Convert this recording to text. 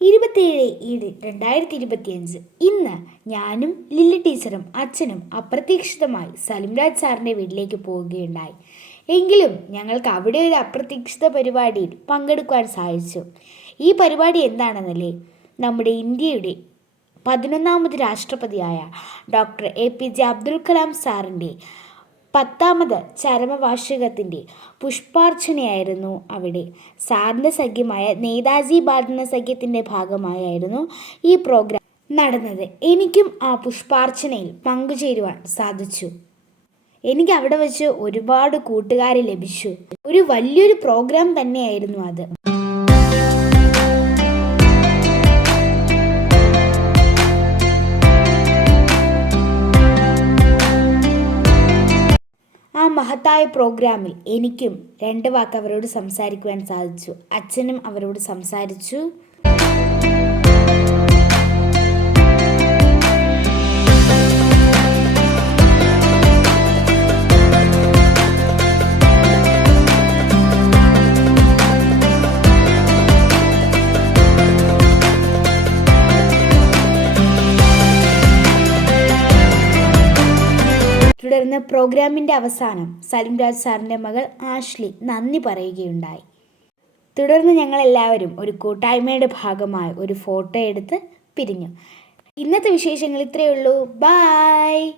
ഇരുപത്തിയേഴ് ഏഴ് രണ്ടായിരത്തി ഇരുപത്തിയഞ്ച് ഇന്ന് ഞാനും ലില്ലി ടീച്ചറും അച്ഛനും അപ്രതീക്ഷിതമായി സലിംരാജ് സാറിന്റെ വീട്ടിലേക്ക് പോവുകയുണ്ടായി. എങ്കിലും ഞങ്ങൾക്ക് അവിടെ ഒരു അപ്രതീക്ഷിത പരിപാടിയിൽ പങ്കെടുക്കുവാൻ സാധിച്ചു. ഈ പരിപാടി എന്താണെന്നല്ലേ? നമ്മുടെ ഇന്ത്യയുടെ പതിനൊന്നാമത് രാഷ്ട്രപതിയായ doctor A P J Abdul Kalam സാറിന്റെ പത്താമത് ചരമവാർഷികത്തിന്റെ പുഷ്പാർച്ചനയായിരുന്നു അവിടെ. സാറിന്റെ സഖ്യമായ നേതാജി ബാധന സഖ്യത്തിന്റെ ഭാഗമായായിരുന്നു ഈ പ്രോഗ്രാം നടന്നത്. എനിക്കും ആ പുഷ്പാർച്ചനയിൽ പങ്കുചേരുവാൻ സാധിച്ചു. എനിക്ക് അവിടെ വെച്ച് ഒരുപാട് കൂട്ടുകാരെ ലഭിച്ചു. ഒരു വലിയൊരു പ്രോഗ്രാം തന്നെയായിരുന്നു അത്. മഹത്തായ പ്രോഗ്രാമിൽ എനിക്കും രണ്ട് വാക്ക് അവരോട് സംസാരിക്കുവാൻ സാധിച്ചു. അച്ഛനും അവരോട് സംസാരിച്ചു. തുടർന്ന് പ്രോഗ്രാമിന്റെ അവസാനം സലിംരാജ് സാറിന്റെ മകൾ ആഷ്ലി നന്ദി പറയുകയുണ്ടായി. തുടർന്ന് ഞങ്ങളെല്ലാവരും ഒരു കൂട്ടായ്മയുടെ ഭാഗമായി ഒരു ഫോട്ടോ എടുത്ത് പിരിഞ്ഞു. ഇന്നത്തെ വിശേഷങ്ങൾ ഇത്രയേ ഉള്ളൂ. ബായ്